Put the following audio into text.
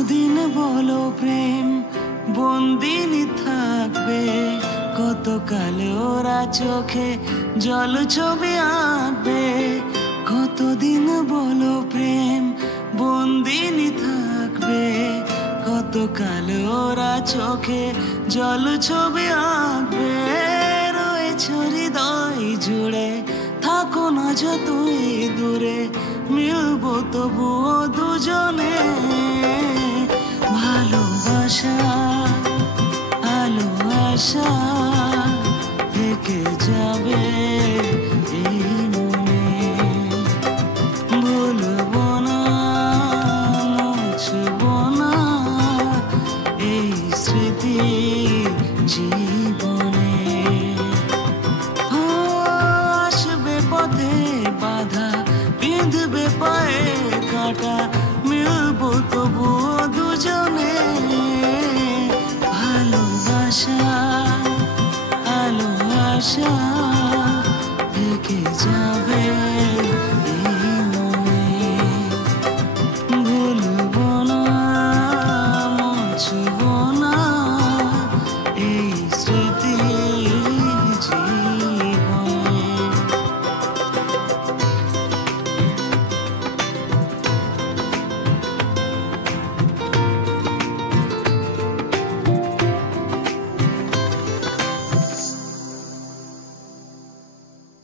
কতদিন বলো প্রেম বন্দিনী থাকবে, কতকাল ওরা চোখে জল ছবি আঁকবে। কতদিন বলো প্রেম বন্দিনী থাকবে, কতকাল ওরা চোখে জল ছবি আঁকবে। রয়েছ হৃদয় জুড়ে, থাকো না যতই দূরে, মিলবো তবুও দুজনে। ভালোবাসা আলো আশা থেকে যাবে এই মনে, ভুলবো না মুছবো না এই স্মৃতি।